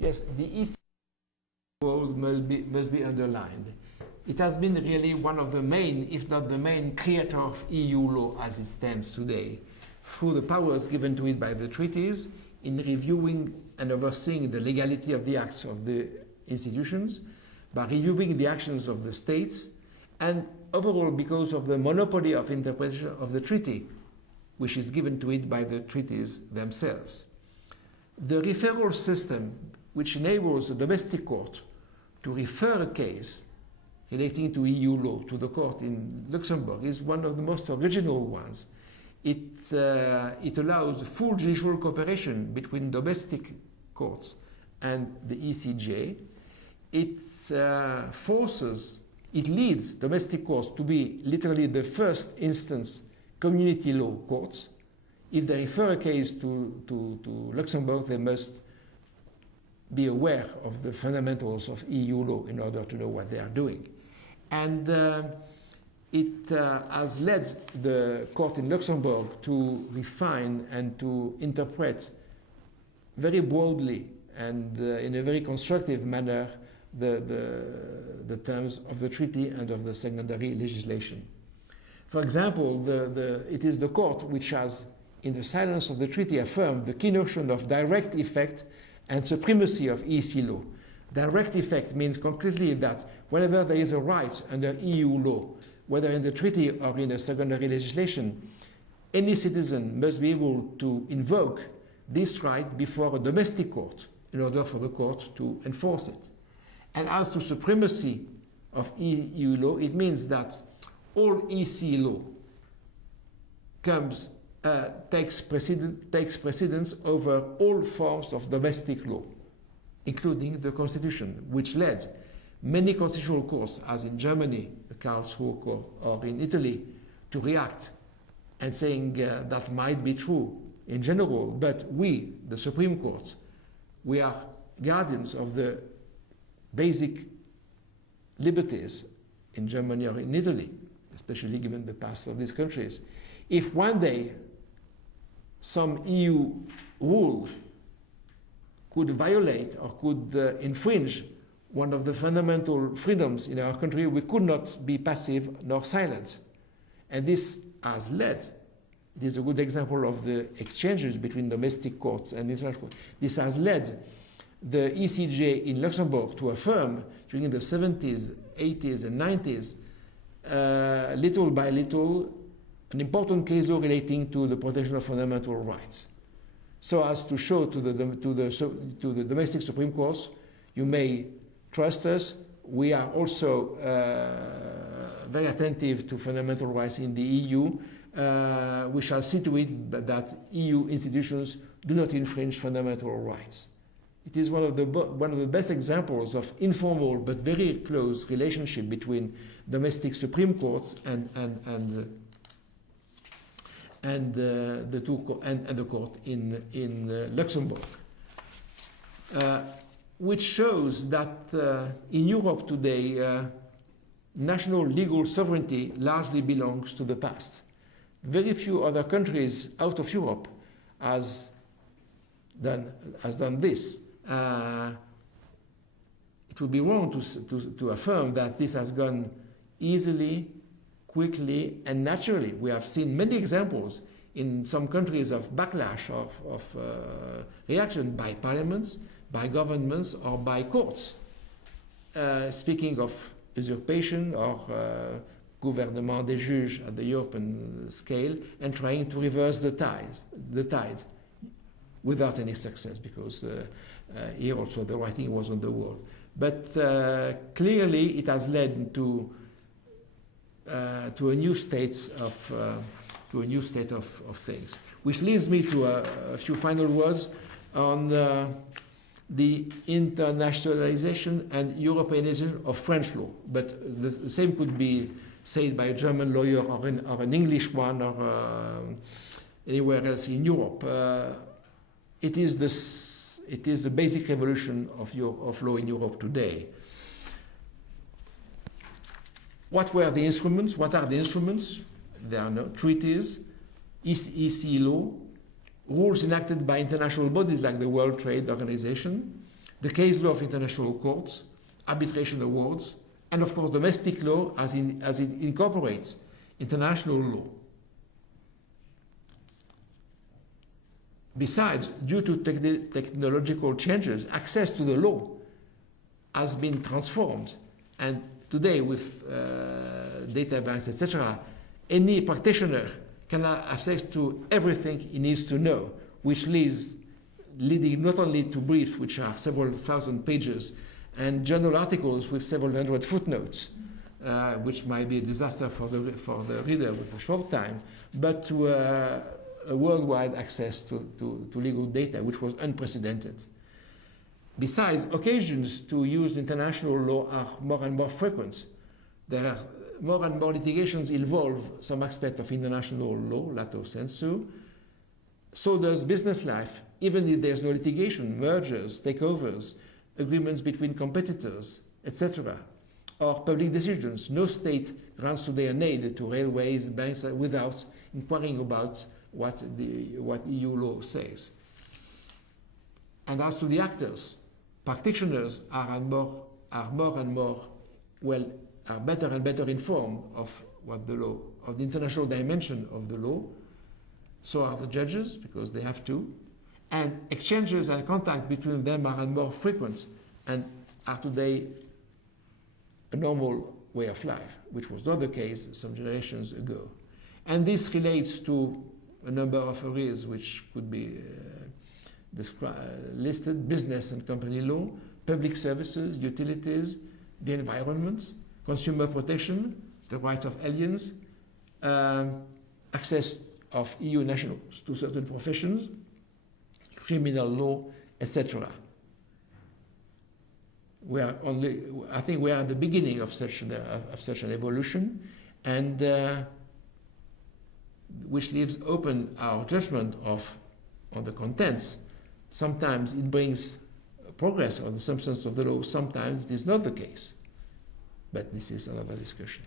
Yes, the EC role must be underlined. It has been really one of the main, if not the main, creator of EU law as it stands today, through the powers given to it by the treaties in reviewing and overseeing the legality of the acts of the institutions, by reviewing the actions of the states, and overall because of the monopoly of interpretation of the treaty, which is given to it by the treaties themselves. The referral system, which enables the domestic court to refer a case relating to EU law to the court in Luxembourg, is one of the most original ones. It allows full judicial cooperation between domestic courts and the ECJ. It leads domestic courts to be literally the first instance community law courts. If they refer a case to Luxembourg, they must be aware of the fundamentals of EU law in order to know what they are doing. And it has led the court in Luxembourg to refine and to interpret very broadly and in a very constructive manner the terms of the treaty and of the secondary legislation. For example, it is the court which has, in the silence of the treaty, affirmed the key notion of direct effect and supremacy of EC law. Direct effect means concretely that whenever there is a right under EU law, whether in the treaty or in a secondary legislation, any citizen must be able to invoke this right before a domestic court in order for the court to enforce it. And as to supremacy of EU law, it means that all EC law takes precedence over all forms of domestic law, including the Constitution, which led many constitutional courts, as in Germany, the Karlsruhe Court, or in Italy, to react and saying that might be true in general, but we, the Supreme Court, we are guardians of the basic liberties in Germany or in Italy, especially given the past of these countries. If one day some EU rule could violate or could infringe one of the fundamental freedoms in our country, we could not be passive nor silent. And this has led, it is a good example of the exchanges between domestic courts and international courts. This has led the ECJ in Luxembourg to affirm during the 70s, 80s, and 90s, little by little, an important case law relating to the protection of fundamental rights, so as to show to the domestic Supreme Courts, you may trust us. We are also very attentive to fundamental rights in the EU. We shall see to it that EU institutions do not infringe fundamental rights. It is one of the best examples of informal but very close relationship between domestic Supreme Courts and the court in Luxembourg, which shows that in Europe today, national legal sovereignty largely belongs to the past. Very few other countries out of Europe has done this. It would be wrong to affirm that this has gone easily, quickly, and naturally. We have seen many examples in some countries of backlash, of reaction by parliaments, by governments, or by courts. Speaking of usurpation or gouvernement des juges at the European scale, and trying to reverse the tide without any success, because here also the writing was on the wall. But clearly it has led to a new state of things, which leads me to a few final words on the internationalization and Europeanization of French law. But the same could be said by a German lawyer or an English one or anywhere else in Europe. It is the basic revolution of law in Europe today. What were the instruments? What are the instruments? There are no treaties, EC law, rules enacted by international bodies like the World Trade Organization, the case law of international courts, arbitration awards, and of course domestic law as it incorporates international law. Besides, due to technological changes, access to the law has been transformed, and today with data banks, etc., any practitioner can have access to everything he needs to know, which leading not only to briefs, which are several thousand pages, and journal articles with several hundred footnotes, which might be a disaster for the reader with a short time, but to a worldwide access to legal data, which was unprecedented. Besides, occasions to use international law are more and more frequent. There are more and more litigations involve some aspect of international law, lato sensu. So does business life, even if there's no litigation, mergers, takeovers, agreements between competitors, etc., or public decisions. No state grants today an aid to railways, banks, without inquiring about what EU law says. And as to the actors, practitioners are better and better informed of what the law, of the international dimension of the law. So are the judges, because they have to. And exchanges and contacts between them are more frequent and are today a normal way of life, which was not the case some generations ago. And this relates to a number of areas which could be listed: business and company law, public services, utilities, the environment, consumer protection, the rights of aliens, access of EU nationals to certain professions, criminal law, etc. I think we are at the beginning of such an evolution, and which leaves open our judgment on the contents. Sometimes it brings progress on the substance of the law, sometimes it is not the case. But this is another discussion.